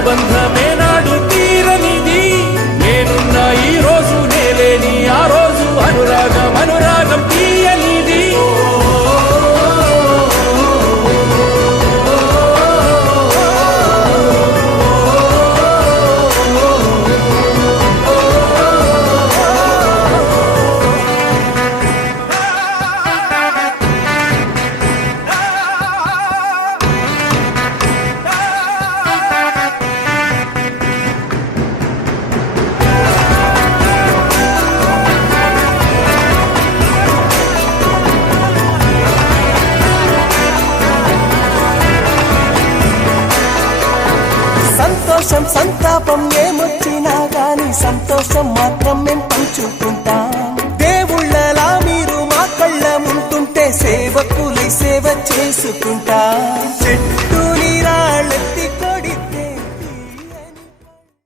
అనుబంధమే నాడు తీరనిది. నేనున్న ఈ రోజు నేలేని ఆ రోజు అనురాగం అనురాగం తీయనిది. సంతోషం సంతాపం ఏమొచ్చినా గాని సంతోషం మాత్రం మేం పంచుకుంటాం. దేవుళ్ళలా మీరు మా కళ్ళ ముంటుంటే సేవకులై సేవ చేసుకుంటాం.